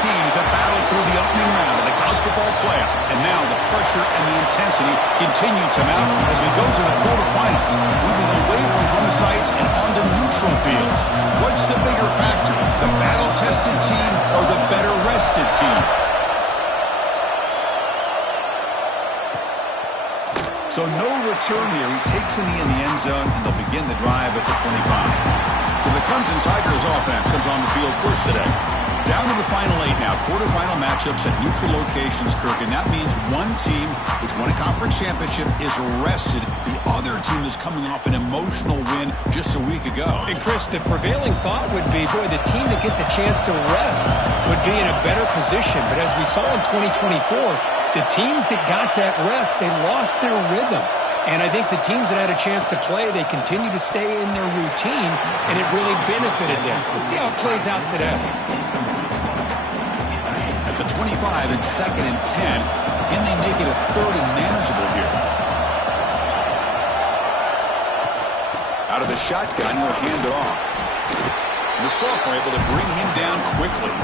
teams have battled through the opening round of the college football playoff, and now the pressure and the intensity continue to mount as we go to the quarterfinals, moving away from home sites and onto neutral fields. What's the bigger factor, the battle-tested team or the better-rested team? So no return here. He takes in the end zone, and they'll begin the drive at the 25. So the Clemson Tigers offense comes on the field first today. Down to the final 8 now. Quarterfinal matchups at neutral locations, Kirk, and that means one team which won a conference championship is rested. The other team is coming off an emotional win just a week ago. And Chris, the prevailing thought would be, boy, the team that gets a chance to rest would be in a better position. But as we saw in 2024, the teams that got that rest, they lost their rhythm. And I think the teams that had a chance to play, they continue to stay in their routine, and it really benefited them. Let's see how it plays out today. At the 25 and 2nd and 10, can they make it a 3rd and manageable here? Out of the shotgun, he'll hand it off. And the sophomore able to bring him down quickly.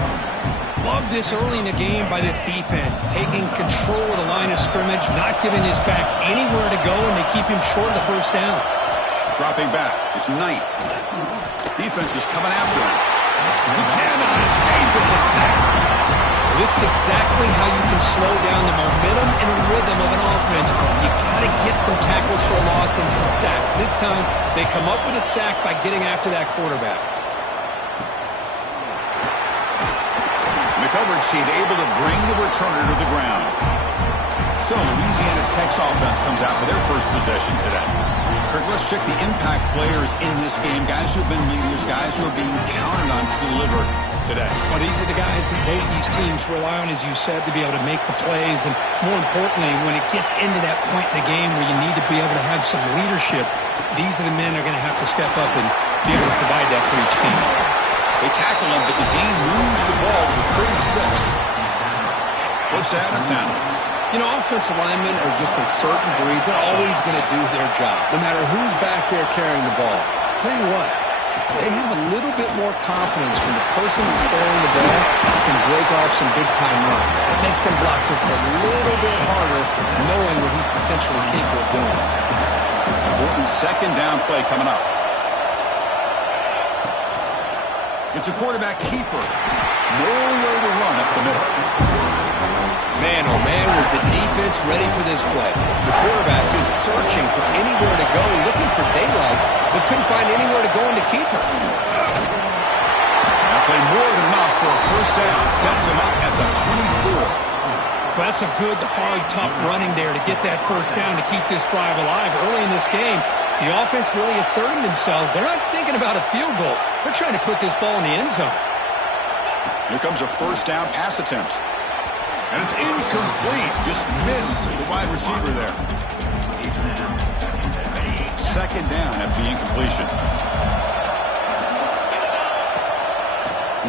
Love this early in the game by this defense, taking control of the line of scrimmage, not giving this back anywhere to go, and they keep him short of the first down. Dropping back, it's Knight. Defense is coming after him. He cannot escape, it's a sack. This is exactly how you can slow down the momentum and rhythm of an offense. You got to get some tackles for loss and some sacks. This time, they come up with a sack by getting after that quarterback. Coverage team able to bring the returner to the ground. So Louisiana Tech's offense comes out for their first possession today. Kirk, let's check the impact players in this game. Guys who have been leaders, guys who are being counted on to deliver today. Well, these are the guys that both these teams rely on, as you said, to be able to make the plays. And more importantly, when it gets into that point in the game where you need to be able to have some leadership, these are the men that are going to have to step up and be able to provide that for each team. They tackle him, but the game moves the ball to 36. First down and 10. You know, offensive linemen are just a certain breed. They're always going to do their job, no matter who's back there carrying the ball. I'll tell you what, they have a little bit more confidence when the person that's carrying the ball can break off some big-time runs. It makes them block just a little bit harder, knowing what he's potentially capable of doing. Important second down play coming up. It's a quarterback keeper. Nowhere to run up the middle. Man, oh man, was the defense ready for this play. The quarterback just searching for anywhere to go, looking for daylight, but couldn't find anywhere to go in the keeper. That play more than enough for a first down. Sets him up at the 24. Well, that's a good, hard, tough running there to get that first down to keep this drive alive. Early in this game, the offense really asserting themselves. They're not thinking about a field goal. They're trying to put this ball in the end zone. Here comes a first down pass attempt. And it's incomplete. Just missed the wide receiver there. Second down after the incompletion.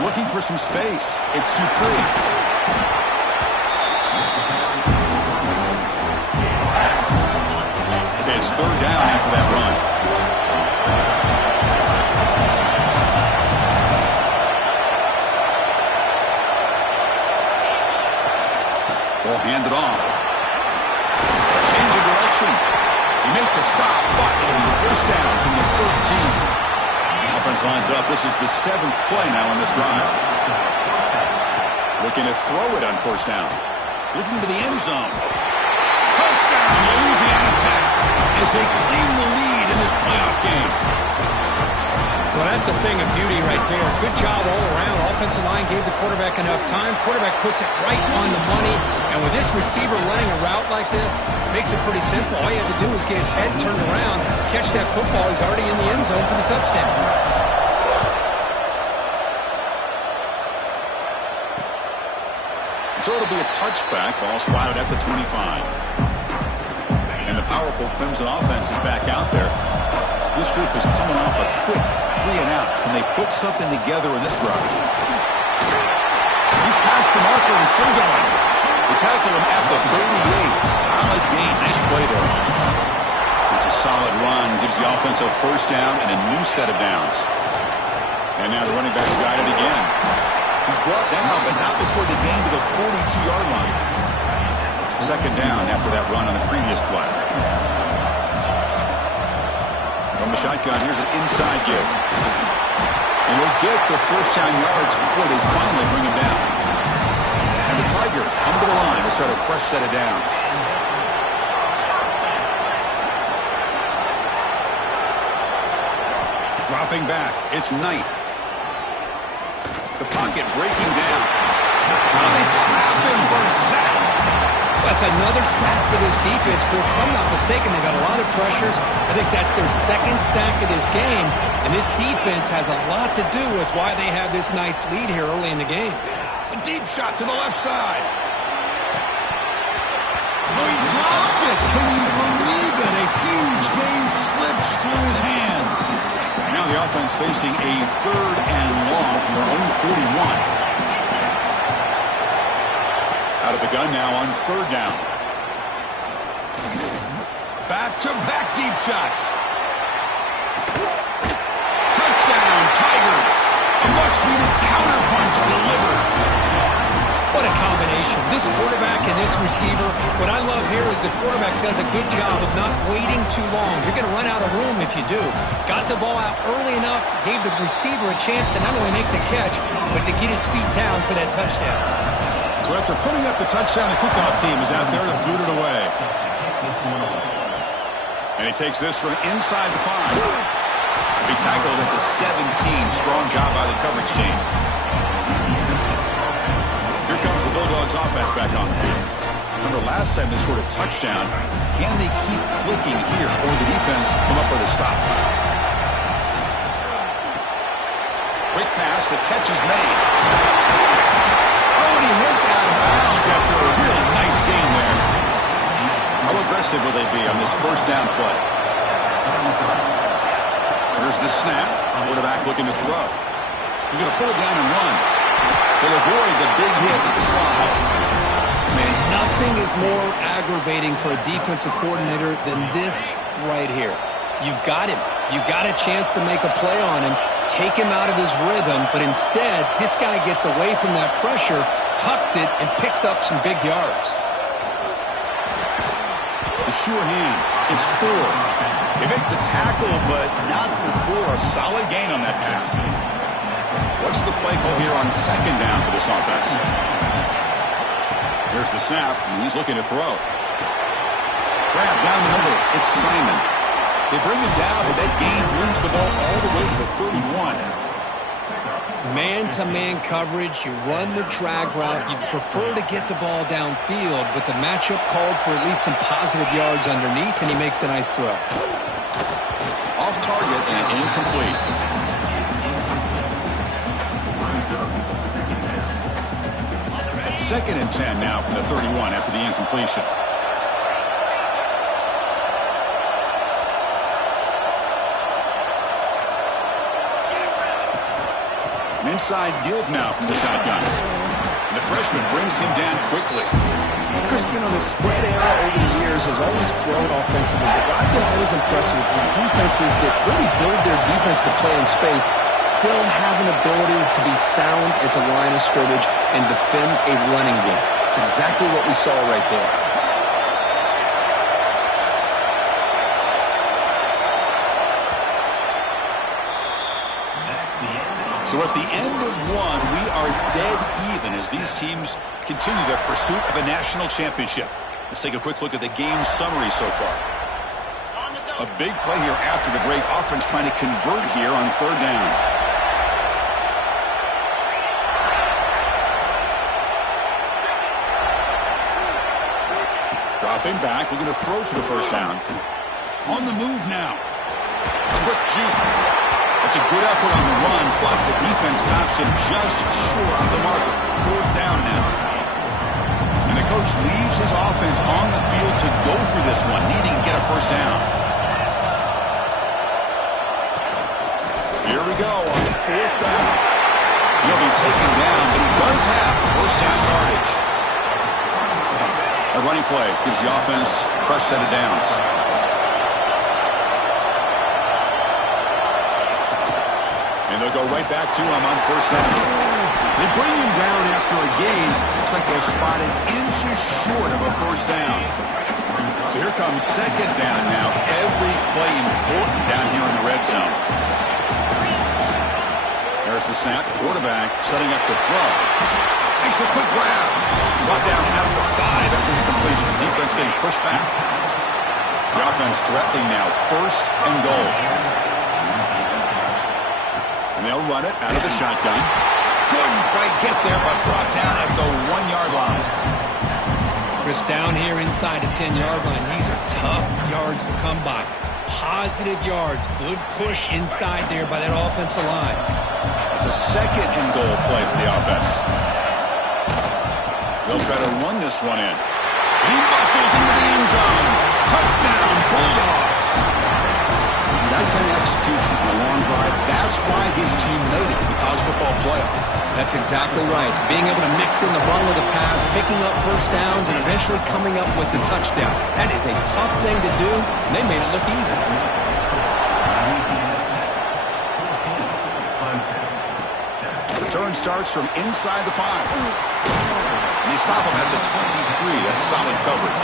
Looking for some space. It's Dupree. Okay, it's third down after that run. Ball handed off. Change of direction. You make the stop, but it'll be first down from the 13. Offense lines up. This is the 7th play now in this drive. Looking to throw it on first down. Looking to the end zone. Touchdown, Louisiana Tech, as they claim the lead in this playoff game. Well, that's a thing of beauty right there. Good job all around. Offensive line gave the quarterback enough time. Quarterback puts it right on the money. And with this receiver running a route like this, it makes it pretty simple. All you have to do is get his head turned around, catch that football. He's already in the end zone for the touchdown. So it'll be a touchback. Ball spotted at the 25. And the powerful Clemson offense is back out there. This group is coming off a quick 3 and out. Can they put something together in this drive? He's past the marker and still going. They tackle him at the 38. Solid gain. Nice play there. It's a solid run. Gives the offense a first down and a new set of downs. And now the running back's got it again. He's brought down, but not before the gain to the 42-yard line. Second down after that run on the previous play. From the shotgun, here's an inside give. And he'll get the first down yards before they finally bring him down. And the Tigers come to the line to start a fresh set of downs. Dropping back, it's Knight. The pocket breaking down. Now they trap him for a sack. That's another sack for this defense, Chris. If I'm not mistaken, they've got a lot of pressures. I think that's their second sack of this game. And this defense has a lot to do with why they have this nice lead here early in the game. A deep shot to the left side. Oh, he dropped it. Can you believe it? A huge gain slips through his hands. Now the offense facing a third and long from their own 41. Out of the gun now on third down. Back-to-back deep shots. Touchdown, Tigers. A much-needed counterpunch delivered. What a combination. This quarterback and this receiver, what I love here is the quarterback does a good job of not waiting too long. You're going to run out of room if you do. Got the ball out early enough, gave the receiver a chance to not only make the catch, but to get his feet down for that touchdown. So after putting up the touchdown, the kickoff team is out there to boot it away. And he takes this from inside the 5. He tackled at the 17. Strong job by the coverage team. Here comes the Bulldogs offense back on the field. Remember last time they scored a touchdown. Can they keep clicking here, or the defense come up with a stop? Quick pass, the catch is made. He hits out of bounds after a really nice game there. How aggressive will they be on this first down play? Here's the snap. Quarterback looking to throw. He's going to put it down and run. He'll avoid the big hit with the slide. Man, nothing is more aggravating for a defensive coordinator than this right here. You've got him. You've got a chance to make a play on him, take him out of his rhythm, but instead, this guy gets away from that pressure, tucks it, and picks up some big yards. The sure hands. It's 4. They make the tackle, but not before a solid gain on that pass. What's the play call here on second down for this offense? Here's the snap, and he's looking to throw. Grab down the middle. It's Simon. They bring him down, but that gain moves the ball all the way to the 31. Man-to-man coverage, you run the drag route, you prefer to get the ball downfield, but the matchup called for at least some positive yards underneath, and he makes a nice throw. Off target and incomplete. Second and 10 now from the 31 after the incompletion. Inside give now from the shotgun. And the freshman brings him down quickly. Chris, you know, the spread era over the years has always grown offensively, but what I've been always impressed with defenses that really build their defense to play in space still have an ability to be sound at the line of scrimmage and defend a running game. It's exactly what we saw right there. So at the end of one, we are dead even as these teams continue their pursuit of a national championship. Let's take a quick look at the game summary so far. A big play here after the break. Offense trying to convert here on third down. Dropping back, looking to throw for the first down. On the move now. A quick juke. It's a good effort on the run, but the defense stops him just short of the marker. Fourth down now. And the coach leaves his offense on the field to go for this one, needing to get a first down. Here we go on fourth down. He'll be taken down, but he does have first down yardage. A running play gives the offense a fresh set of downs. And they'll go right back to him on first down. They bring him down after a gain. Looks like they're spotted inches short of a first down. So here comes second down now. Every play important down here in the red zone. There's the snap. Quarterback setting up the throw. Makes a quick grab. Brought down at the 5 after the completion. Defense getting pushed back. The offense threatening now. First and goal. And they'll run it out of the shotgun. Couldn't quite get there, but brought down at the 1-yard line. Chris, down here inside the 10-yard line. These are tough yards to come by. Positive yards. Good push inside there by that offensive line. It's a second and goal play for the offense. They'll try to run this one in. He muscles into the end zone. Touchdown, Bulldogs. That kind of execution on a long drive, that's why his team made it to the college football playoff. That's exactly right. Being able to mix in the run with the pass, picking up first downs, and eventually coming up with the touchdown. That is a tough thing to do, and they made it look easy. Return starts from inside the 5. And they stop him at the 23. That's solid coverage.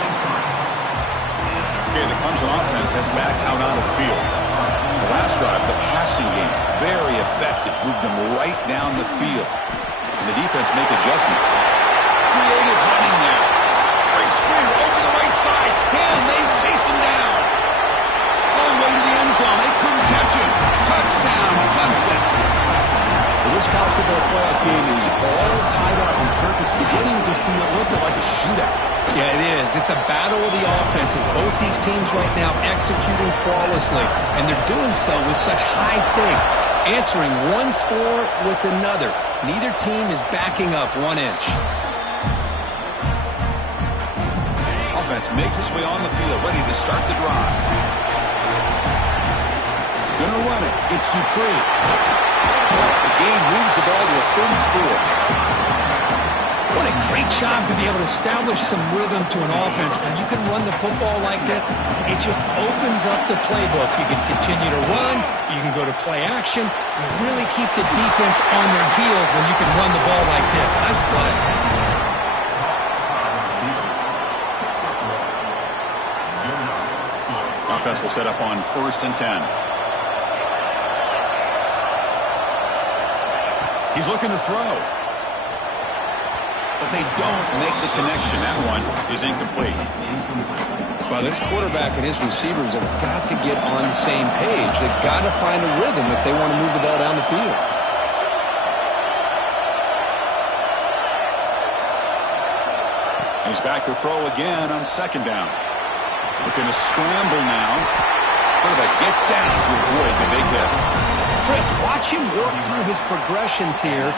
Okay, the Clemson offense heads back out onto the field. The last drive, the passing game, very effective. Moved them right down the field. And the defense make adjustments. Creative running there. Great sprint over the right side. Can they chase him down? All the way to the end zone. They couldn't catch him. Touchdown, Clemson. Well, this college football playoff game is all tied up, and Kirk, it's beginning to feel a little bit like a shootout. Yeah, it is. It's a battle of the offenses. Both these teams right now executing flawlessly, and they're doing so with such high stakes, answering one score with another. Neither team is backing up 1 inch. Offense makes its way on the field, ready to start the drive. Gonna run it. It's Dupree. The game moves the ball to the 34. What a great job to be able to establish some rhythm to an offense. When you can run the football like this, it just opens up the playbook. You can continue to run. You can go to play action. You really keep the defense on their heels when you can run the ball like this. Nice play. Offense will set up on 1st and 10. He's looking to throw. But they don't make the connection. That one is incomplete. Well, this quarterback and his receivers have got to get on the same page. They've got to find a rhythm if they want to move the ball down the field. He's back to throw again on 2nd down. Looking to scramble now. Quarterback gets down to avoid the big hit. Chris, watch him work through his progressions here.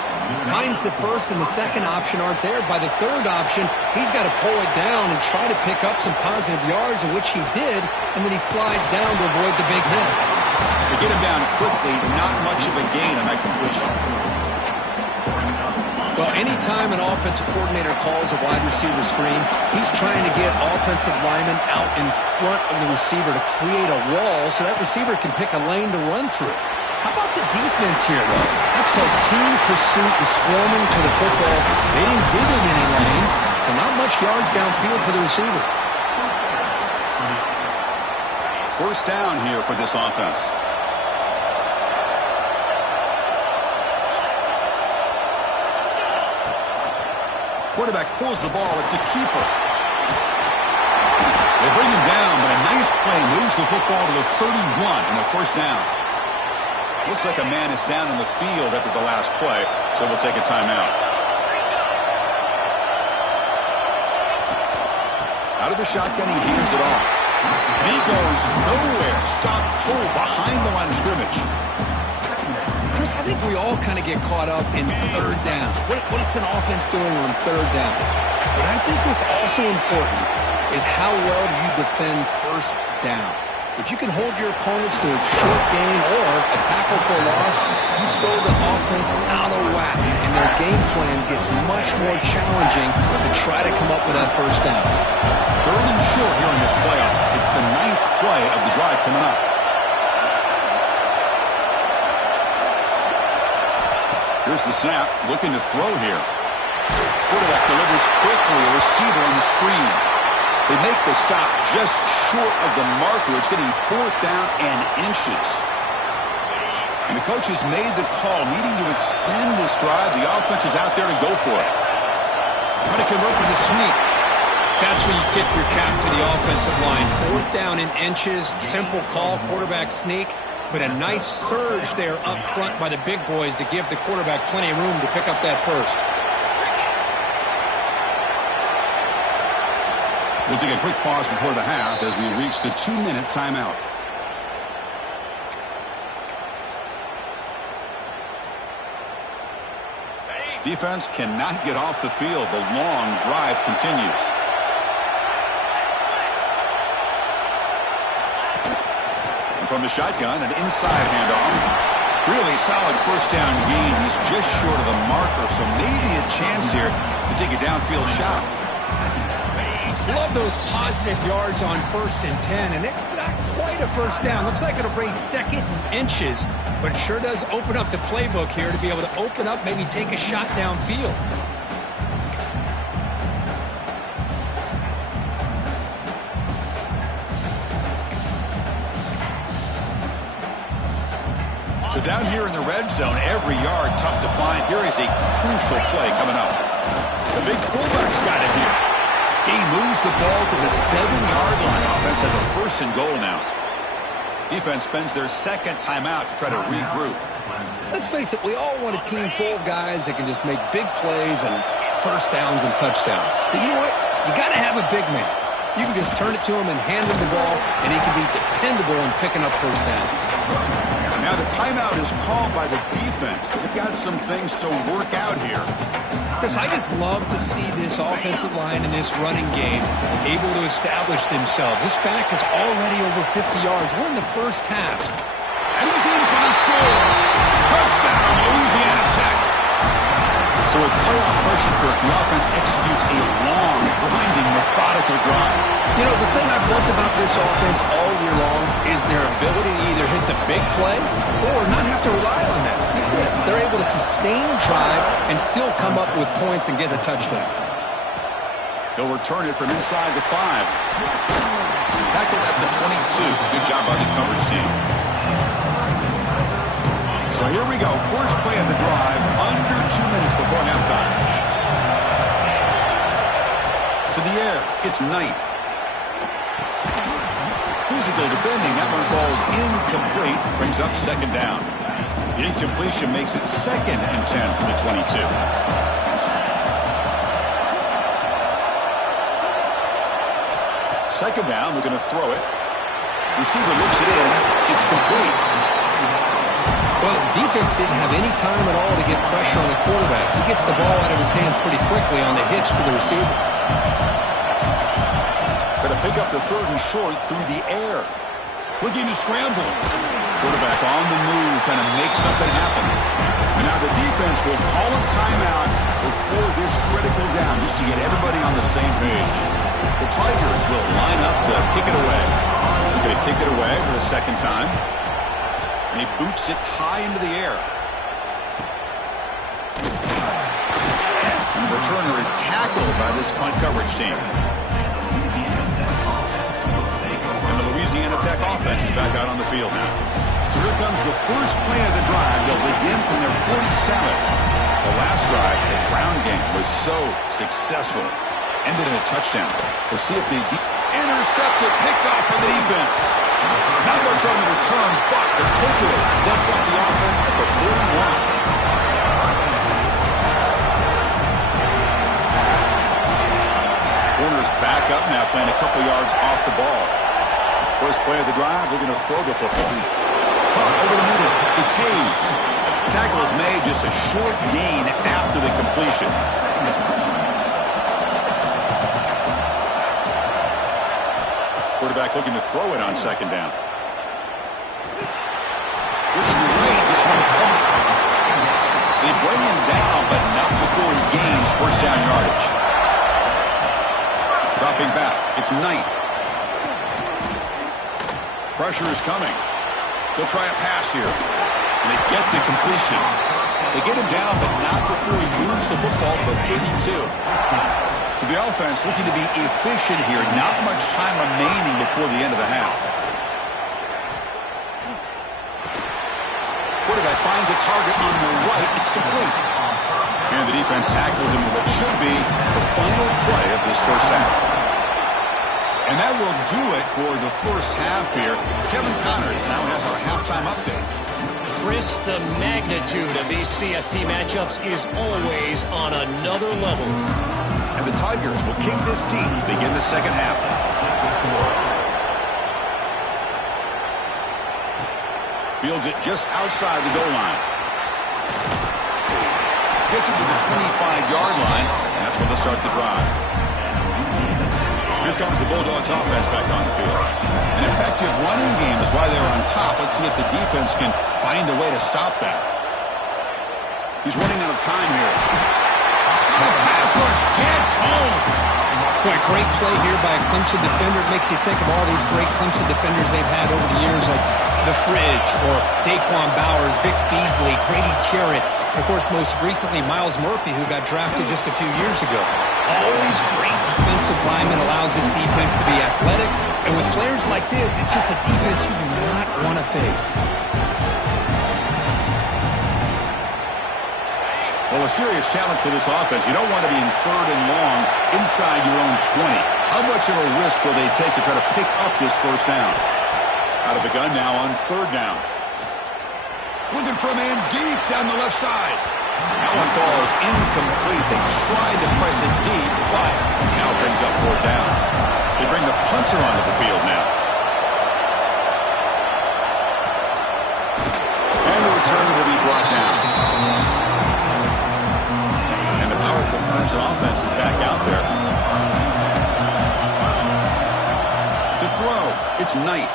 Finds the first and the second option aren't there. By the third option, he's got to pull it down and try to pick up some positive yards, in which he did, and then he slides down to avoid the big hit. They get him down quickly, not much of a gain on that completion. Well, anytime an offensive coordinator calls a wide receiver screen, he's trying to get offensive linemen out in front of the receiver to create a wall so that receiver can pick a lane to run through. How about the defense here, though? That's called team pursuit and swarming to the football. They didn't give him any lanes, so not much yards downfield for the receiver. 1st down here for this offense. Quarterback pulls the ball. It's a keeper. They bring him down, but a nice play moves the football to the 31 and a 1st down. Looks like a man is down in the field after the last play, so we'll take a timeout. Out of the shotgun, he hands it off. And he goes nowhere. Stopped full behind the line of scrimmage. Chris, I think we all kind of get caught up in 3rd down. What's an offense doing on 3rd down? But I think what's also important is how well do you defend 1st down. If you can hold your opponents to a short gain or a tackle for a loss, you throw the offense out of whack, and their game plan gets much more challenging to try to come up with that 1st down. 3rd and short here in this playoff. It's the 9th play of the drive coming up. Here's the snap, looking to throw here. Quarterback delivers quickly, a receiver on the screen. They make the stop just short of the marker. It's getting 4th down and inches. And the coach has made the call, needing to extend this drive. The offense is out there to go for it. Trying to convert with a sneak. That's when you tip your cap to the offensive line. 4th down in inches, simple call, quarterback sneak, but a nice surge there up front by the big boys to give the quarterback plenty of room to pick up that first. We'll take a quick pause before the half as we reach the 2-minute timeout. Defense cannot get off the field. The long drive continues. And from the shotgun, an inside handoff. Really solid first down gain. He's just short of the marker, so maybe a chance here to take a downfield shot. Love those positive yards on 1st and 10, and it's not quite a first down. Looks like it'll bring 2nd and inches, but it sure does open up the playbook here to be able to open up, maybe take a shot downfield. So down here in the red zone, every yard tough to find. Here is a crucial play coming up. The big fullback's got it here. He moves the ball to the 7-yard line. Offense has a 1st and goal now. Defense spends their 2nd timeout to try to regroup. Let's face it, we all want a team full of guys that can just make big plays and get first downs and touchdowns. But you know what? You got to have a big man. You can just turn it to him and hand him the ball, and he can be dependable in picking up first downs. Now the timeout is called by the defense. They've got some things to work out here. Chris, I just love to see this offensive line in this running game able to establish themselves. This back is already over 50 yards. We're in the first half. And he's in for the score. Touchdown, Louisiana Tech. So with playoff pressure, Kirk, the offense executes a long, grinding, methodical drive. You know, the thing I've loved about this offense all year long is their ability to either hit the big play or not have to rely on that. Look at this. They're able to sustain drive and still come up with points and get a touchdown. He'll return it from inside the 5. Tackled at the 22. Good job by the coverage team. So here we go. First play of the drive, under 2 minutes before halftime. To the air, it's Knight. Physical defending, that one falls incomplete, brings up 2nd down. The incompletion makes it 2nd and 10 from the 22. Second down, we're going to throw it. Receiver looks it in, it's complete. Well, defense didn't have any time at all to get pressure on the quarterback. He gets the ball out of his hands pretty quickly on the hitch to the receiver. Going to pick up the 3rd and short through the air. Looking to scramble. Quarterback on the move, trying to make something happen. And now the defense will call a timeout before this critical down, just to get everybody on the same page. The Tigers will line up to kick it away. They're going to kick it away for the 2nd time. And he boots it high into the air. And the returner is tackled by this punt coverage team. And the Louisiana Tech offense is back out on the field now. So here comes the first play of the drive. They'll begin from their 47. The last drive, the ground game, was so successful. Ended in a touchdown. We'll see if they intercepted, picked off by the defense. Not much on the return, but the takeaway sets up the offense at the 41. Corner's back up now, playing a couple yards off the ball. First play of the drive, they're going to throw the football. Caught over the middle, it's Hayes. Tackle is made, just a short gain after the completion. Quarterback looking to throw it on 2nd down. Looking great, this one coming. They bring him down, but not before he gains first down yardage. Dropping back, it's Knight. Pressure is coming. They'll try a pass here. And they get the completion. They get him down, but not before he moves the football to the 32. So the offense looking to be efficient here. Not much time remaining before the end of the half. Quarterback finds a target on the right. It's complete. And the defense tackles him with what should be the final play of this first half. And that will do it for the first half here. Kevin Connors now has our halftime update. Chris, the magnitude of these CFP matchups is always on another level. And the Tigers will kick this deep to begin the second half. Fields it just outside the goal line. Gets it to the 25-yard line, and that's where they'll start the drive. Here comes the Bulldogs offense back on the field. An effective running game is why they're on top. Let's see if the defense can find a way to stop that. He's running out of time here. The pass rush gets home. Boy, great play here by a Clemson defender. It makes you think of all these great Clemson defenders they've had over the years, like The Fridge or Daquan Bowers, Vic Beasley, Grady Jarrett. Of course, most recently, Miles Murphy, who got drafted just a few years ago. Always great defensive lineman, allows this defense to be athletic. And with players like this, it's just a defense you do not want to face. Well, a serious challenge for this offense. You don't want to be in third and long inside your own 20. How much of a risk will they take to try to pick up this first down? Out of the gun now on third down. Looking for a man deep down the left side. That one falls incomplete. They tried to press it deep, but now brings up fourth down. They bring the punter onto the field now. And the return will be brought down. And the powerful Clemson offense is back out there. To throw, it's Knight.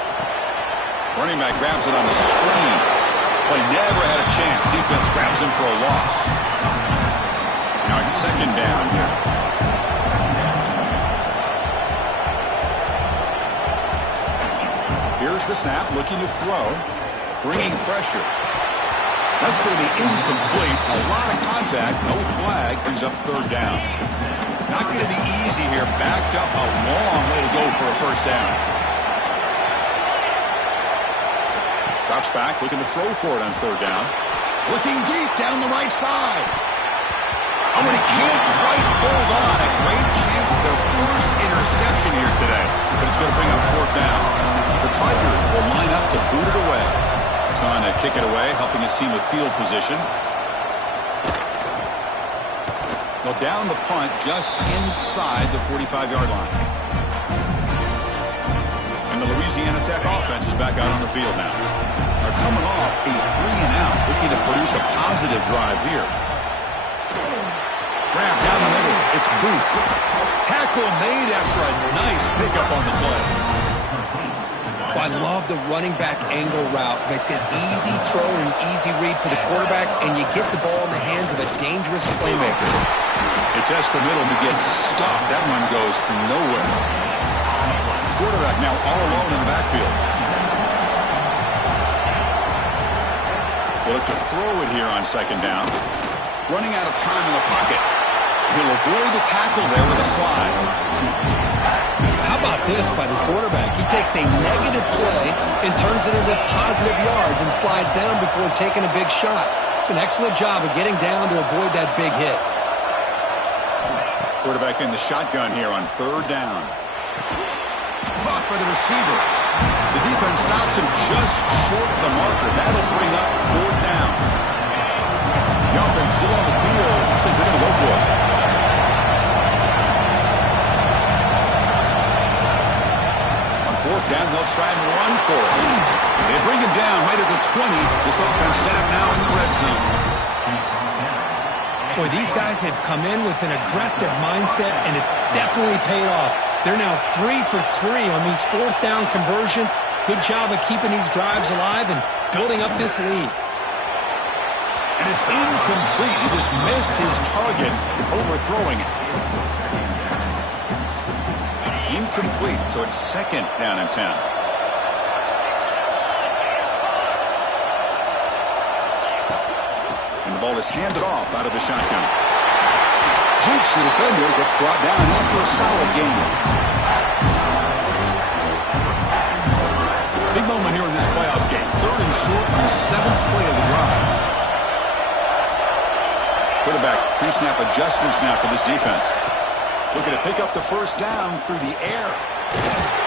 Running back grabs it on the screen. Play never had a chance. Defense grabs him for a loss. Now it's second down here. Here's the snap, looking to throw. Bringing pressure. That's going to be incomplete. A lot of contact, no flag. Brings up third down. Not going to be easy here. Backed up a long way to go for a first down. Drops back, looking to throw for it on third down. Looking deep down the right side. Oh, but he can't quite hold on. A great chance for their first interception here today. But it's going to bring up fourth down. The Tigers will line up to boot it away. It's on to kick it away, helping his team with field position. Well, down the punt just inside the 45-yard line. And the Louisiana Tech offense is back out on the field now. They're coming off a 3-and-out, looking to produce a positive drive here. Grab down the middle. It's Booth. Tackle made after a nice pickup on the play. Well, I love the running back angle route. Makes it an easy throw and an easy read for the quarterback, and you get the ball in the hands of a dangerous playmaker. It's just the middle to get stuffed. That one goes nowhere. Quarterback now all alone in the backfield. They look to throw it here on second down. Running out of time in the pocket. He'll avoid the tackle there with a slide. How about this by the quarterback? He takes a negative play and turns it into positive yards and slides down before taking a big shot. It's an excellent job of getting down to avoid that big hit. Quarterback in the shotgun here on third down. Caught by the receiver. The defense stops him just short of the marker. That'll bring up fourth down. The offense still on the field. Looks like they're going to go for it. On fourth down, they'll try and run for it. They bring him down right at the 20. This offense set up now in the red zone. Boy, these guys have come in with an aggressive mindset, and it's definitely paid off. They're now 3 for 3 on these fourth down conversions. Good job of keeping these drives alive and building up this lead. And it's incomplete. He just missed his target, overthrowing it. Incomplete, so it's second down and 10. And the ball is handed off out of the shotgun. Jukes, the defender, gets brought down after a solid game. Big moment here in this playoff game. 3rd and short on the 7th play of the drive. Quarterback pre-snap adjustments now for this defense. Looking to pick up the first down through the air.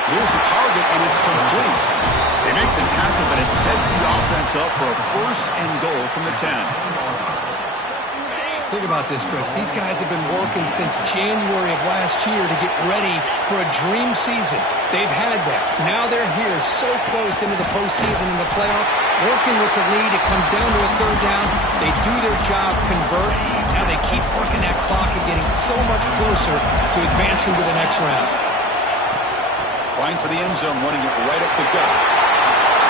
Here's the target, and it's complete. They make the tackle, but it sets the offense up for a 1st and goal from the 10. Think about this, Chris. These guys have been working since January of last year to get ready for a dream season. They've had that. Now they're here so close into the postseason and the playoff, working with the lead. It comes down to a 3rd down. They do their job, convert. Now they keep working that clock and getting so much closer to advancing to the next round. Line for the end zone, running it right up the gut.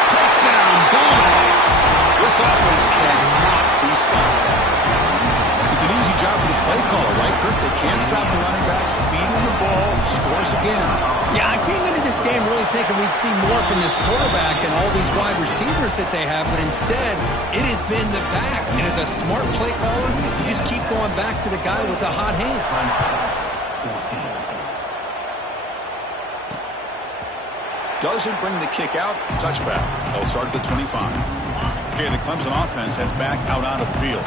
Touchdown, Bulldogs! This offense cannot be stopped. It's an easy job for the play caller, right, Kirk? They can't stop the running back, feeding the ball, scores again. Yeah, I came into this game really thinking we'd see more from this quarterback and all these wide receivers that they have, but instead, it has been the back. And as a smart play caller, you just keep going back to the guy with the hot hand. Doesn't bring the kick out. Touchback. They'll start at the 25. Okay, the Clemson offense heads back out onto the field.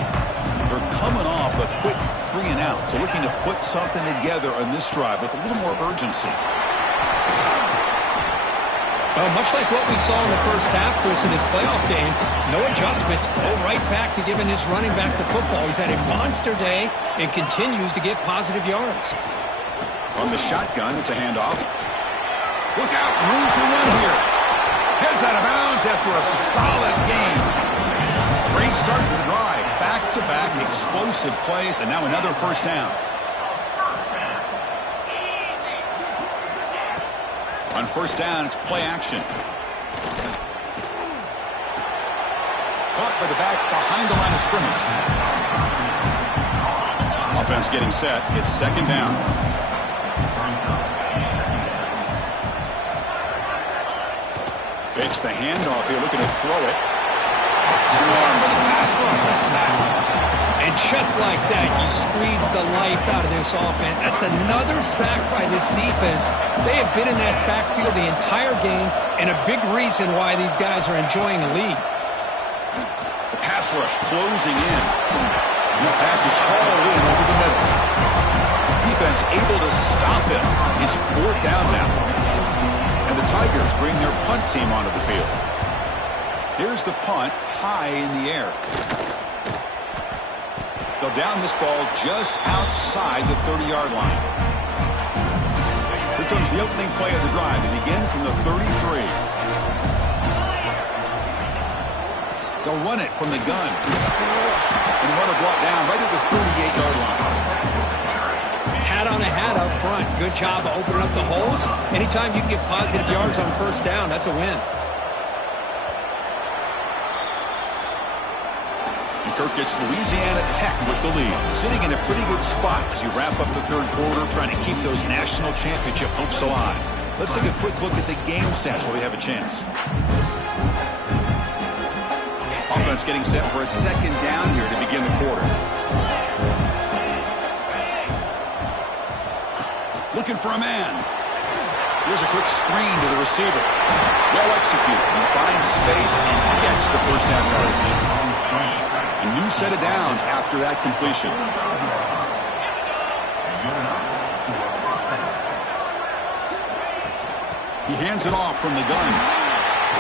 They're coming off a quick 3 and out, so looking to put something together on this drive with a little more urgency. Well, much like what we saw in the first half, Chris, in this playoff game, no adjustments, go right back to giving his running back the football. He's had a monster day and continues to get positive yards. On the shotgun, it's a handoff. Look out, room to run here. Heads out of bounds after a solid game. Great start to the drive. Back-to-back explosive plays, and now another 1st down. On 1st down, it's play action. Caught by the back behind the line of scrimmage. Offense getting set. It's 2nd down. Fakes the handoff here, looking to throw it. Swarm with the pass rush, a sack. And just like that, you squeeze the life out of this offense. That's another sack by this defense. They have been in that backfield the entire game, and a big reason why these guys are enjoying a lead. The pass rush closing in. And the pass is hauled in over the middle. Defense able to stop him. It's 4th down now. And the Tigers bring their punt team onto the field. Here's the punt, high in the air. They'll down this ball just outside the 30-yard line. Here comes the opening play of the drive. They begin from the 33. They'll run it from the gun. And run it brought down right at the 38-yard line. Hat on a hat up front. Good job of opening up the holes. Anytime you can get positive yards on 1st down, that's a win. And Kirk gets Louisiana Tech with the lead. Sitting in a pretty good spot as you wrap up the 3rd quarter, trying to keep those national championship hopes alive. Let's take a quick look at the game stats while we have a chance. Offense getting set for a 2nd down here to begin the quarter. Looking for a man. Here's a quick screen to the receiver. Well executed. He finds space and gets the 1st down yardage. A new set of downs after that completion. He hands it off from the gun.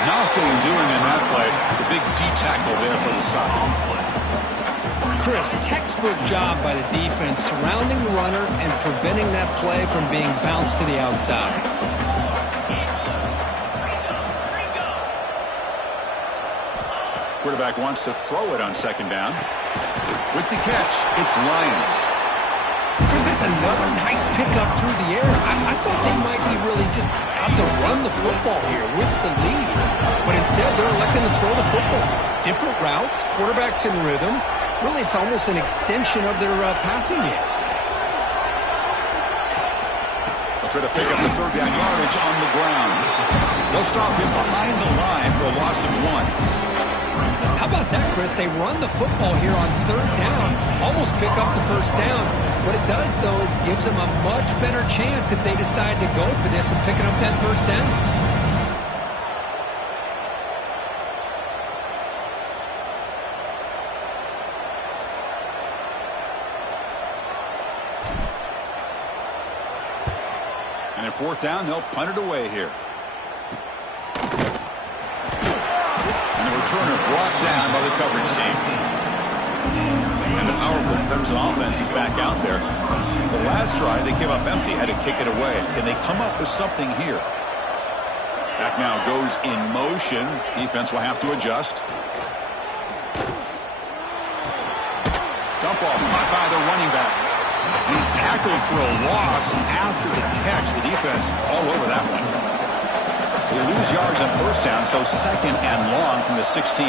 Nothing doing in that play. The big D tackle there for the stop. Chris, textbook job by the defense surrounding the runner and preventing that play from being bounced to the outside. Quarterback wants to throw it on 2nd down. With the catch, it's Lions. Chris, that's another nice pickup through the air. I thought they might be really just out to run the football here with the lead. But instead, they're electing to throw the football. Different routes, quarterbacks in rhythm. Really, it's almost an extension of their passing game. They'll try to pick up the 3rd down yardage on the ground. They'll stop him behind the line for a loss of 1. How about that, Chris? They run the football here on third down, almost pick up the first down. What it does, though, is gives them a much better chance if they decide to go for this and picking up that first down. And at fourth down, they'll punt it away here. And the returner brought down by the coverage team. And the powerful Clemson offense is back out there. The last drive, they came up empty, had to kick it away. Can they come up with something here? Back now goes in motion. Defense will have to adjust. Dump off, caught by the running back. He's tackled for a loss after the catch. The defense all over that one. They lose yards on first down, so second and long from the 16.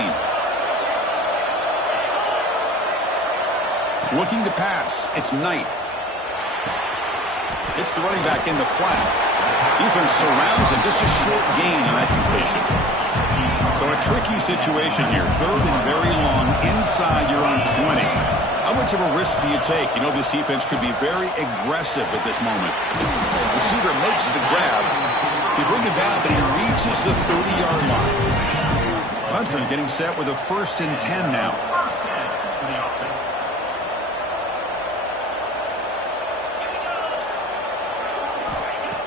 Looking to pass. It's Knight. It's the running back in the flat. Defense surrounds him. Just a short gain on that completion. So a tricky situation here. Third and very long inside your own 20. How much of a risk do you take? You know this defense could be very aggressive at this moment. Receiver makes the grab. He brings it down, but he reaches the 30-yard line. Clemson getting set with a 1st and 10 now.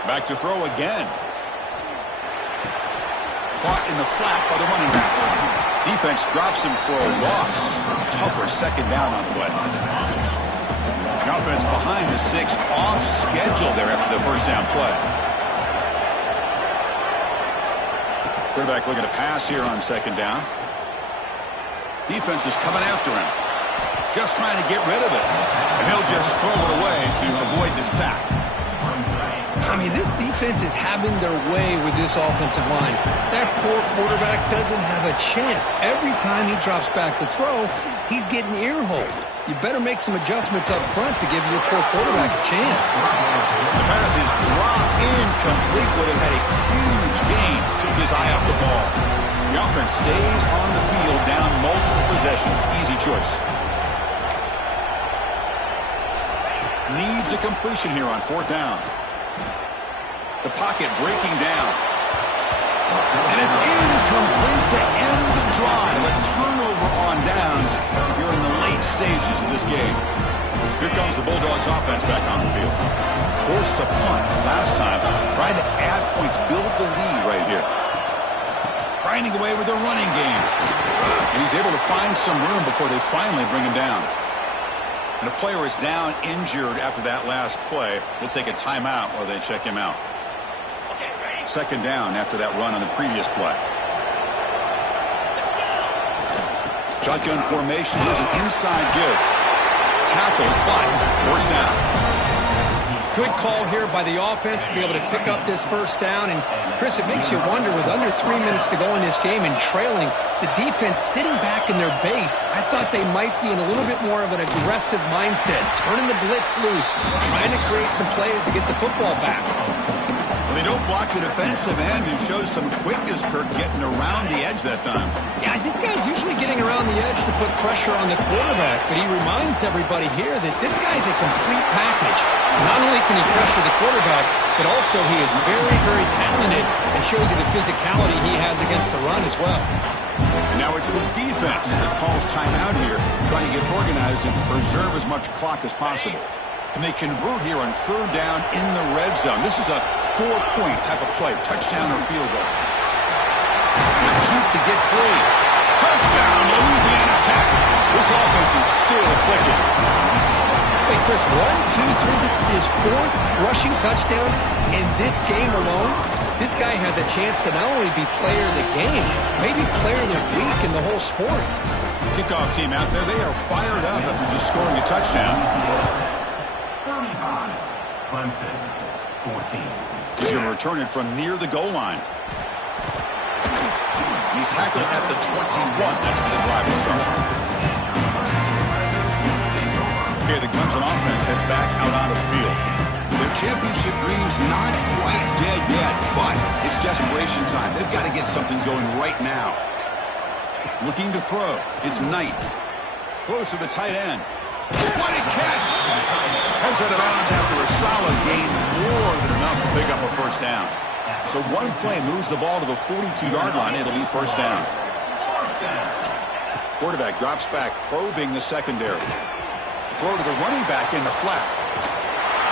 Back to throw again. Caught in the flat by the running back. Defense drops him for a loss. Tougher second down on the play. The offense behind the 6, off schedule there after the first down play. Quarterback looking to pass here on second down. Defense is coming after him. Just trying to get rid of it. And he'll just throw it away to avoid the sack. I mean, this defense is having their way with this offensive line. That poor quarterback doesn't have a chance. Every time he drops back to throw, he's getting ear-holed. You better make some adjustments up front to give your poor quarterback a chance. The pass is dropped incomplete. Would have had a huge gain. Took his eye off the ball. The offense stays on the field down multiple possessions. Easy choice. Needs a completion here on fourth down. The pocket breaking down. And it's incomplete to end the drive. A turnover on downs here in the late stages of this game. Here comes the Bulldogs offense back on the field. Forced to punt last time. Trying to add points, build the lead right here. Grinding away with their running game. And he's able to find some room before they finally bring him down. And a player is down injured after that last play. They'll take a timeout while they check him out. Second down after that run on the previous play. Shotgun formation. Here's an inside give. Tackle, but first down. Good call here by the offense to be able to pick up this first down. And, Chris, it makes you wonder, with under 3 minutes to go in this game and trailing, the defense sitting back in their base, I thought they might be in a little bit more of an aggressive mindset, turning the blitz loose, trying to create some plays to get the football back. They don't block the defensive end and shows some quickness, Kirk, getting around the edge that time. Yeah, this guy's usually getting around the edge to put pressure on the quarterback, but he reminds everybody here that this guy's a complete package. Not only can he pressure the quarterback, but also he is very, very talented and shows you the physicality he has against the run as well. And now it's the defense that calls timeout here, trying to get organized and preserve as much clock as possible. And they convert here on third down in the red zone. This is a 4-point type of play, touchdown or field goal. And shoot to get free. Touchdown, Louisiana Tech. This offense is still clicking. Hey, Chris, 1, 2, 3. This is his 4th rushing touchdown in this game alone. This guy has a chance to not only be player of the game, maybe player of the week in the whole sport. Kickoff team out there, they are fired up after just scoring a touchdown. Clemson, 14. He's going to return it from near the goal line. He's tackled at the 21. That's where the drive will start. Okay, the Clemson offense heads back out onto the field. Their championship dreams not quite dead yet, but it's desperation time. They've got to get something going right now. Looking to throw. It's Knight. Close to the tight end. What a catch! Heads out of bounds after a solid gain, more than enough to pick up a first down. So one play moves the ball to the 42-yard line. It'll be first down. Quarterback drops back, probing the secondary. Throw to the running back in the flat.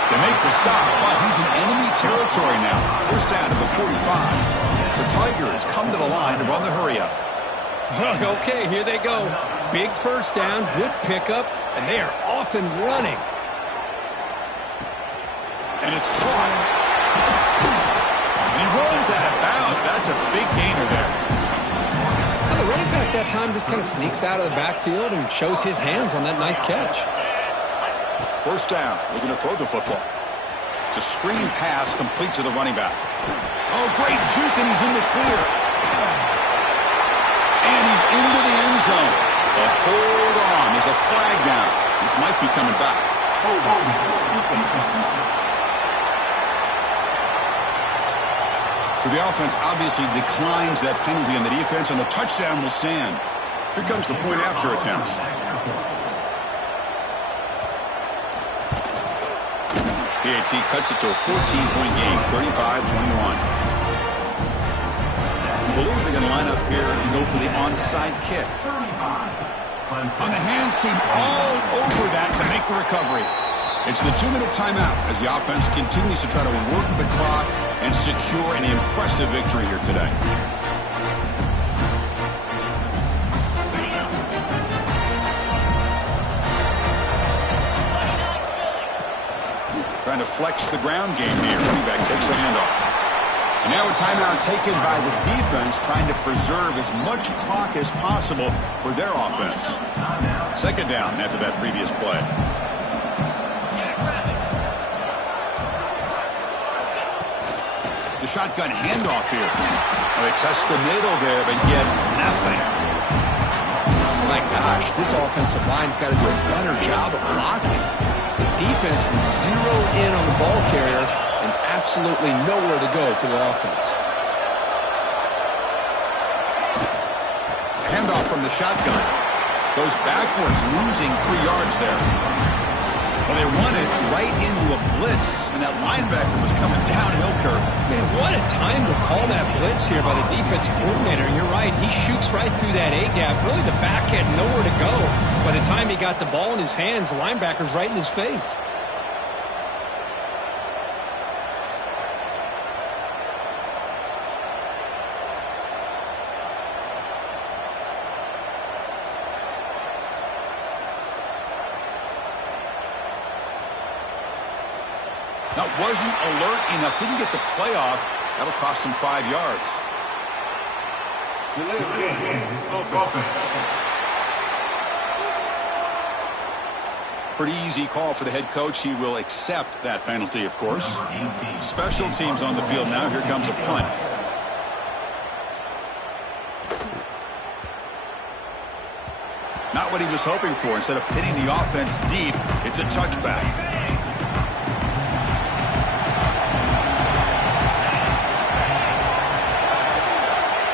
They make the stop, but he's in enemy territory now. First down to the 45. The Tigers come to the line to run the hurry-up. Okay, here they go. Big first down, good pickup, and they are off and running. And it's caught. And he rolls out of bounds. That's a big gainer there. Now, the running back that time just kind of sneaks out of the backfield and shows his hands on that nice catch. First down, looking to throw the football. It's a screen pass complete to the running back. Oh, great juke, and he's in the clear. And he's into the end zone. But hold on, there's a flag down. This might be coming back. So the offense obviously declines that penalty on the defense, and the touchdown will stand. Here comes the point after attempt. PAT cuts it to a 14-point game, 35-21. I believe they're going to line up here and go for the onside kick. On the hands team all over that to make the recovery. It's the 2-minute timeout as the offense continues to try to work the clock and secure an impressive victory here today. Trying to flex the ground game here. Running back takes the handoff. And now a timeout taken by the defense, trying to preserve as much clock as possible for their offense. Second down after that previous play. The shotgun handoff here. Well, they test the middle there, but get nothing. My gosh, this offensive line's got to do a better job of blocking. The defense was zeroed in on the ball carrier and absolutely nowhere to go for the offense. Handoff from the shotgun. Goes backwards, losing 3 yards there. Well, they run it right into a blitz, and that linebacker was coming downhill curve. Man, what a time to call that blitz here by the defensive coordinator. And you're right, he shoots right through that A-gap. Really, the back had nowhere to go. By the time he got the ball in his hands, the linebacker's right in his face. Now, wasn't alert enough, didn't get the play off. That'll cost him 5 yards. Pretty easy call for the head coach. He will accept that penalty, of course. Special teams on the field now. Here comes a punt. Not what he was hoping for. Instead of pitting the offense deep, it's a touchback.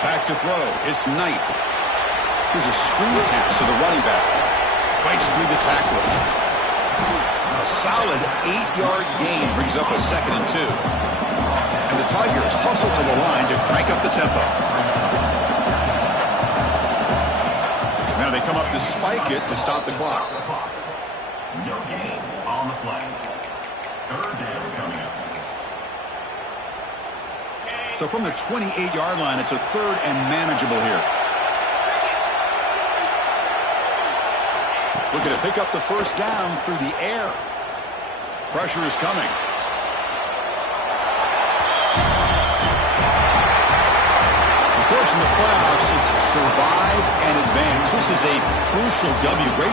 Back to throw. It's Knight. Here's a screen pass to the running back. Fights through the tackle. A solid 8-yard gain brings up a 2nd and 2. And the Tigers hustle to the line to crank up the tempo. Now they come up to spike it to stop the clock. No gain on the play. Third down coming up. So from the 28-yard line, it's a 3rd and manageable here. Looking to pick up the first down through the air. Pressure is coming. Of course, in the playoffs, it's survive and advance. This is a crucial W. Great